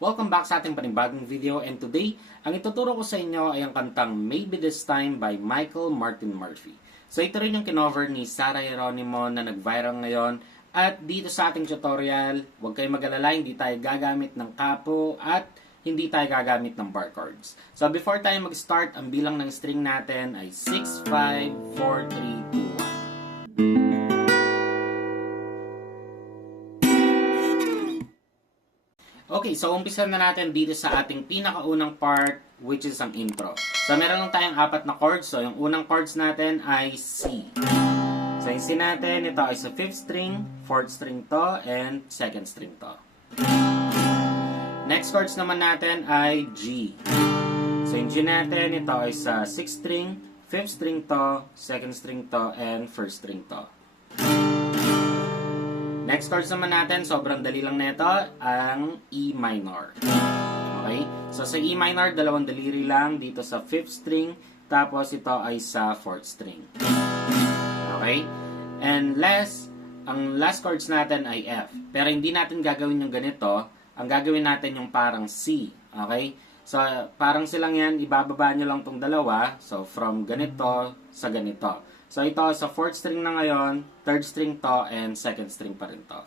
Welcome back sa ating panibagong video, and today, ang ituturo ko sa inyo ay ang kantang Maybe This Time by Michael Martin Murphey. So ito rin yung kinover ni Sarah Geronimo na nag-viral ngayon. At dito sa ating tutorial, huwag kayong mag-alala, hindi tayo gagamit ng capo at hindi tayo gagamit ng bar chords. So before tayo mag-start, ang bilang ng string natin ay 6, 5, 4, 3, 2, 1. Okay, so umpisa na natin dito sa ating pinakaunang part, which is ang intro. So meron lang tayong apat na chords. So yung unang chords natin ay C. So yung C natin, ito ay sa 5th string, 4th string to, and 2nd string to. Next chords naman natin ay G. So yung G natin, ito ay sa 6th string, 5th string to, 2nd string to, and 1st string to. Next chords naman natin, sobrang dali lang nito, ang E minor. Okay? So sa E minor, dalawang daliri lang dito sa 5th string, tapos ito ay sa 4th string. Okay? And ang last chords natin ay F. Pero hindi natin gagawin yung ganito, ang gagawin natin yung parang C. Okay? So parang silang yan, ibababa nyo lang tong dalawa, so from ganito sa ganito. So ito sa 4th string na ngayon, 3rd string to, and 2nd string pa rin to.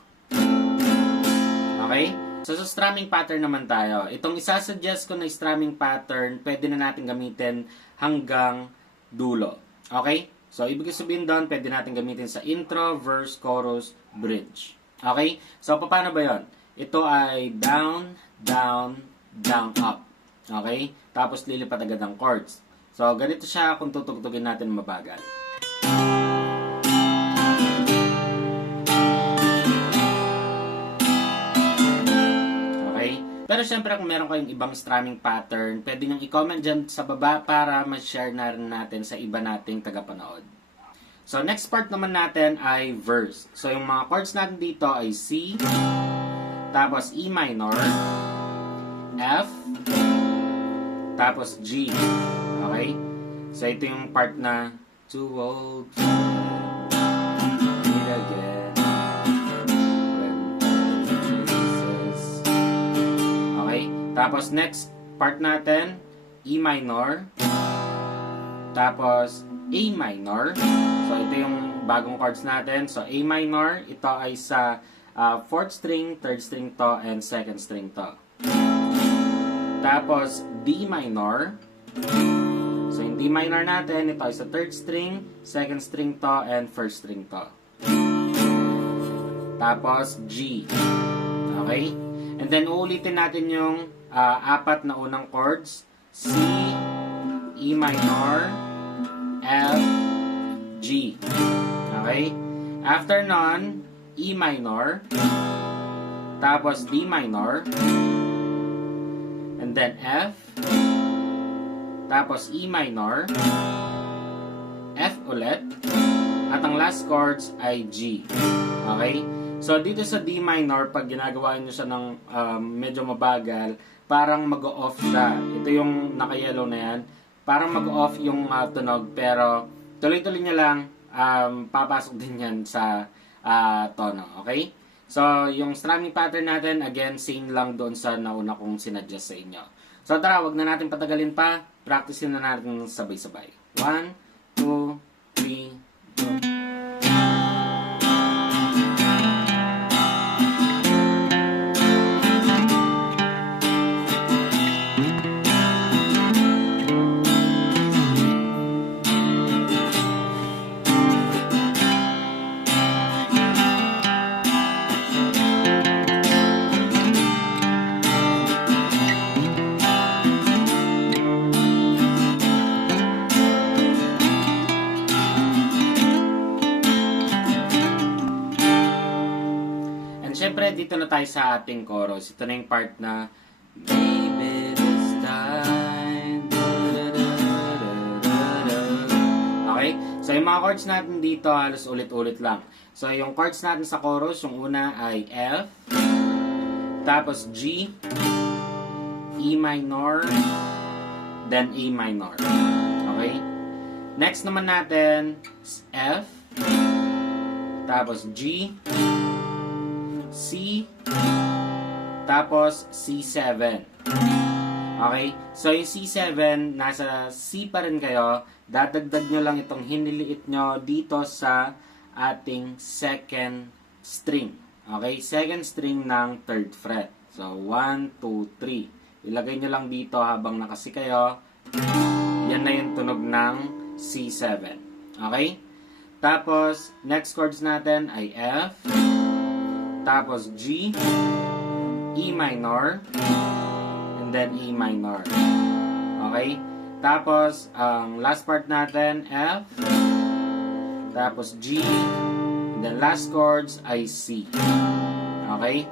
Okay? So sa strumming pattern naman tayo. Itong isasuggest ko na strumming pattern, pwede na natin gamitin hanggang dulo. Okay? So ibig sabihin doon, pwede natin gamitin sa intro, verse, chorus, bridge. Okay? So paano ba yon? Ito ay down, down, down, up. Okay? Tapos lilipat agad ang chords. So ganito siya kung tutugtugin natin mabagal. Pero syempre kung meron kayong ibang strumming pattern, pwede nyo i-comment dyan sa baba para ma-share na rin natin sa iba nating tagapanood. So next part naman natin ay verse. So yung mga chords natin dito ay C, tapos E minor, F, tapos G. Okay? So ito yung part na too old to meet again. Tapos next part natin, E minor, tapos A minor. So ito yung bagong chords natin. So A minor, ito ay sa 4th string, 3rd string to, and 2nd string to. Tapos D minor. So yung D minor natin, ito ay sa 3rd string, 2nd string to, and 1st string to. Tapos G. Okay? And then uulitin natin yung apat na unang chords, C, E minor, F, G. Okay? After nun, E minor, tapos D minor, and then F, tapos E minor, F ulit, at ang last chords ay G. Okay? So dito sa D minor, pag ginagawa nyo siya ng medyo mabagal, parang mag-off siya. Ito yung naka-yellow na yan. Parang mag-off yung tunog, pero tuloy-tuloy nyo lang, papasok din yan sa tono. Okay? So, yung strumming pattern natin, again, same lang doon sa nauna kong sinadjust sa inyo. So, tara, wag na natin patagalin pa. Practicein na natin sabay-sabay. 1, 2, 3, go. Siyempre, dito na tayo sa ating chorus. Ito na yung part na Maybe this time. Okay? So, yung mga chords natin dito, halos ulit-ulit lang. So, yung chords natin sa chorus, yung una ay F, tapos G, E minor, then A minor. Okay? Next naman natin, F, tapos G, C, tapos C7. Okay? So, yung C7, nasa C pa rin kayo. Dadagdag nyo lang itong hiniliit nyo dito sa ating second string. Okay? Second string ng third fret. So, 1, 2, 3. Ilagay nyo lang dito habang nakasi kayo. Yan na yung tunog ng C7. Okay? Tapos, next chords natin ay F. Tapos G. E minor. And then E minor. Okay? Tapos, ang last part natin, F. Tapos G. And then last chords ay C. Okay?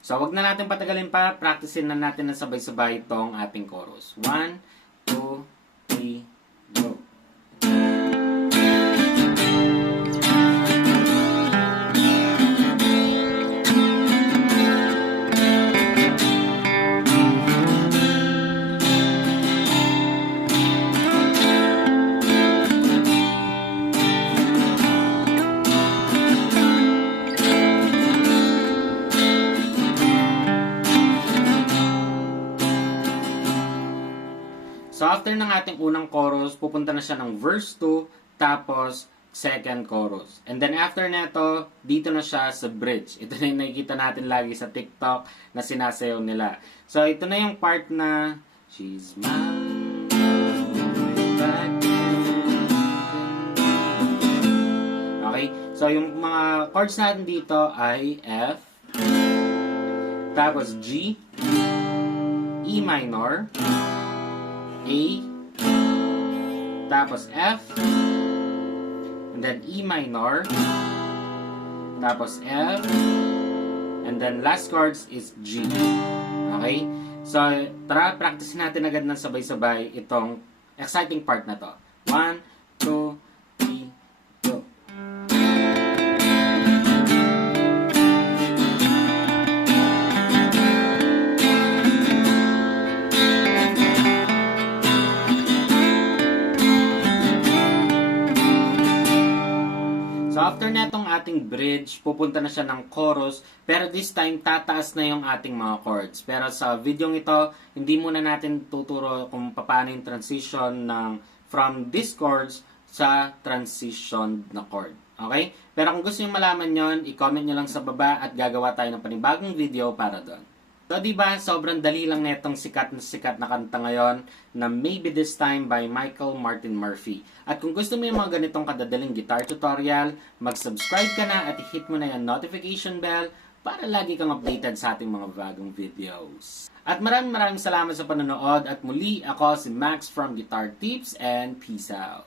So, wag na natin patagalin pa. Practicein na natin na sabay-sabay itong ating chorus. 1, 2, 3, go. So, after ng ating unang chorus, pupunta na siya ng verse 2, tapos second chorus. And then after neto, dito na siya sa bridge. Ito na yung nakikita natin lagi sa TikTok na sinasayaw nila. So, ito na yung part na she's mine, back. Okay? So, yung mga chords natin dito ay F, tapos G, E minor, A, tapos F, and then E minor, tapos F, and then last chords is G. Okay? So, tara, practice natin agad ng sabay-sabay itong exciting part na to. 1, 2, 3, go. So, after netong ating bridge, pupunta na siya ng chorus, pero this time, tataas na yung ating mga chords. Pero sa video ito, hindi muna natin tuturo kung paano yung transition ng from these chords sa transition na chord. Okay? Pero kung gusto nyo malaman yon, i-comment nyo lang sa baba at gagawa tayo ng panibagong video para doon. So, diba, sobrang dali lang netong sikat na kanta ngayon na Maybe This Time by Michael Martin Murphey. At kung gusto mo yung mga ganitong kadadaling guitar tutorial, mag-subscribe ka na at i-hit mo na yung notification bell para lagi kang updated sa ating mga bagong videos. At maraming salamat sa panonood at muli ako si Max from Guitar Tips and peace out.